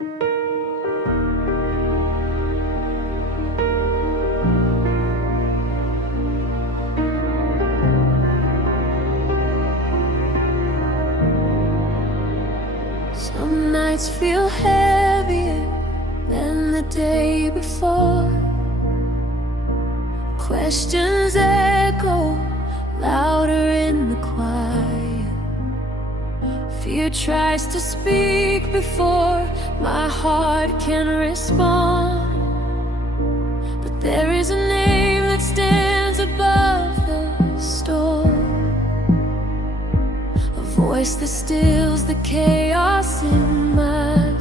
Some nights feel heavier than the day before. Questions echo louder in the quiet. Fear tries to speak before my heart can respond. But there is a name that stands above the storm, a voice that stills the chaos in my